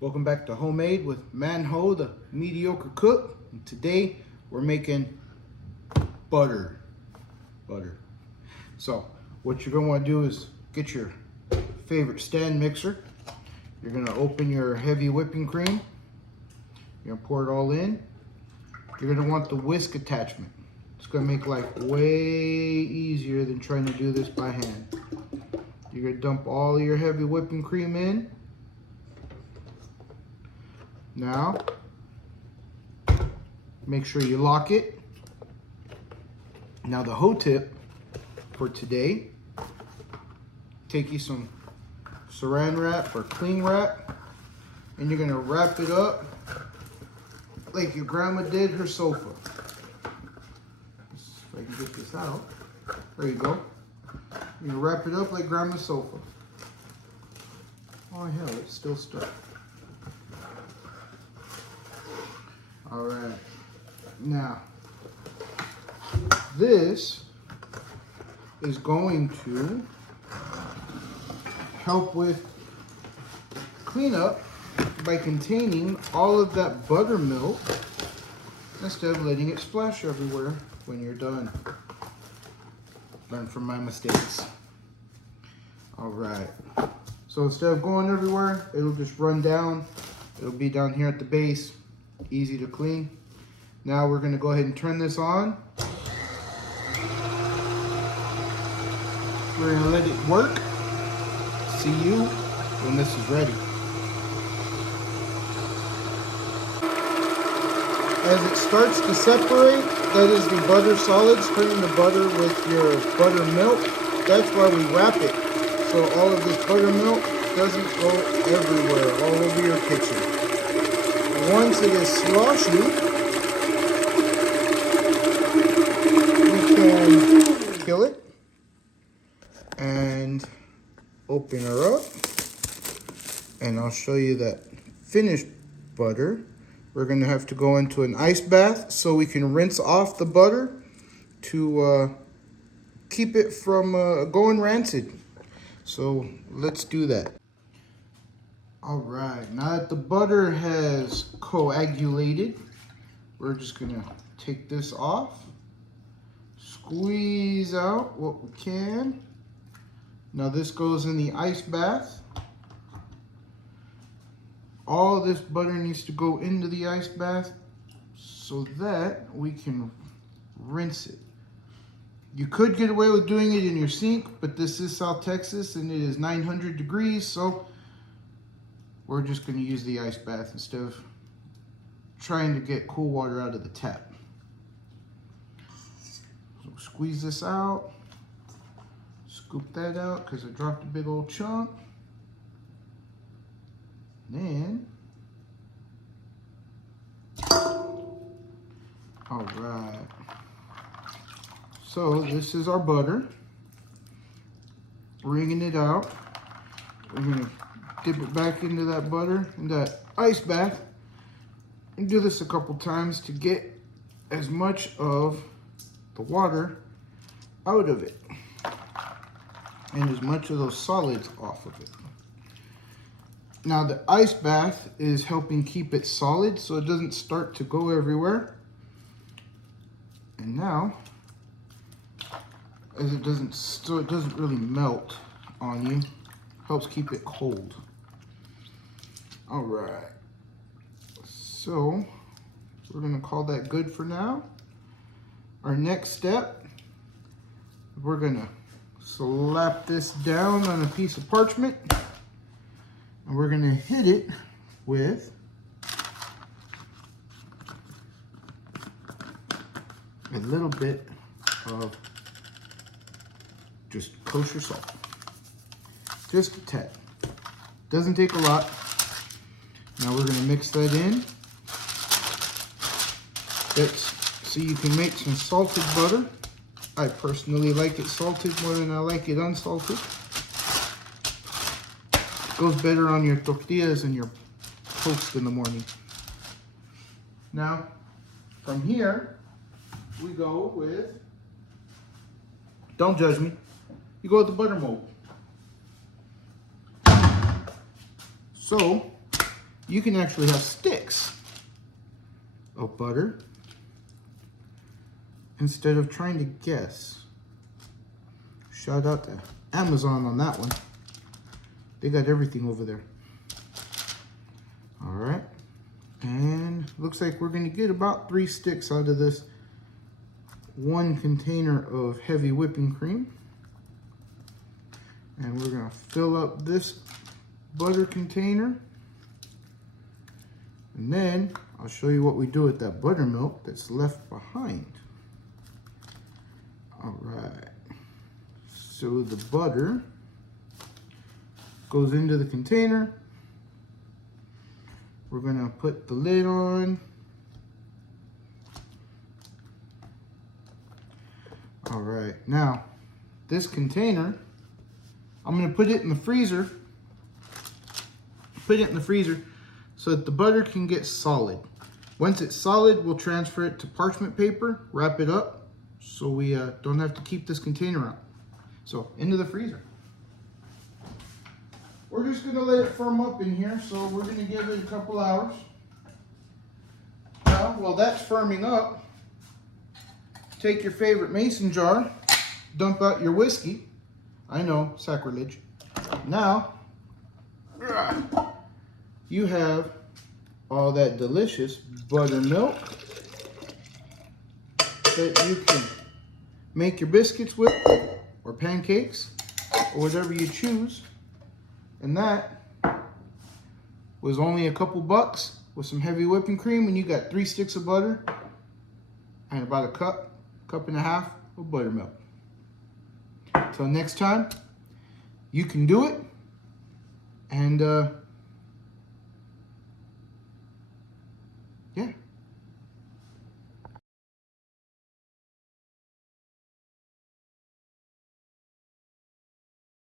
Welcome back to Homade with Manho, the mediocre cook. And today we're making butter. So what you're gonna want to do is get your favorite stand mixer. You're gonna open your heavy whipping cream. You're gonna pour it all in. You're gonna want the whisk attachment. It's gonna make life way easier than trying to do this by hand. You're gonna dump all your heavy whipping cream in. Now, make sure you lock it. Now the hoe tip for today, take you some saran wrap or cling wrap, and you're gonna wrap it up like your grandma did her sofa. If I can get this out, there you go. You're gonna wrap it up like grandma's sofa. Oh hell, it's still stuck. All right, now this is going to help with cleanup by containing all of that buttermilk instead of letting it splash everywhere when you're done. Learn from my mistakes. All right, so instead of going everywhere, it'll just run down. It'll be down here at the base. Easy to clean. Now we're going to go ahead and turn this on. We're going to let it work. See you when this is ready. As it starts to separate, that is the butter solids turning to butter with your buttermilk. That's why we wrap it, so all of this buttermilk doesn't go everywhere, all over your kitchen. Once it is sloshy, we can kill it and open her up, and I'll show you that finished butter. We're going to have to go into an ice bath so we can rinse off the butter to keep it from going rancid. So let's do that. All right, now that the butter has coagulated, we're just gonna take this off, squeeze out what we can. Now this goes in the ice bath. All this butter needs to go into the ice bath so that we can rinse it. You could get away with doing it in your sink, but this is South Texas and it is 900 degrees, so we're just going to use the ice bath instead of trying to get cool water out of the tap. So squeeze this out, scoop that out because I dropped a big old chunk. Then, all right. So this is our butter. Wringing it out. We're going to dip it back into that butter in that ice bath and do this a couple times to get as much of the water out of it and as much of those solids off of it. Now the ice bath is helping keep it solid so it doesn't start to go everywhere. And now, as it doesn't really melt on you, helps keep it cold. All right, so we're gonna call that good for now. Our next step, we're gonna slap this down on a piece of parchment and we're gonna hit it with a little bit of just kosher salt. Just a tad. Doesn't take a lot. Now we're gonna mix that in. So you can make some salted butter. I personally like it salted more than I like it unsalted. Goes better on your tortillas and your toast in the morning. Now, from here, we go with, don't judge me, you go with the butter mold. So, you can actually have sticks of butter instead of trying to guess. Shout out to Amazon on that one. They got everything over there. All right. And looks like we're gonna get about 3 sticks out of this 1 container of heavy whipping cream. And we're gonna fill up this butter container. And then I'll show you what we do with that buttermilk that's left behind. All right. So the butter goes into the container. We're gonna put the lid on. All right, now this container, I'm gonna put it in the freezer. Put it in the freezer so that the butter can get solid. Once it's solid, we'll transfer it to parchment paper, wrap it up, so we don't have to keep this container out. So into the freezer. We're just gonna let it firm up in here, so we're gonna give it a couple hours. Now, while that's firming up, take your favorite mason jar, dump out your whiskey. I know, sacrilege. Now, you have all that delicious buttermilk that you can make your biscuits with, or pancakes, or whatever you choose. And that was only a couple bucks with some heavy whipping cream, and you got 3 sticks of butter and about a cup and a half of buttermilk. Till next time, you can do it. And yeah.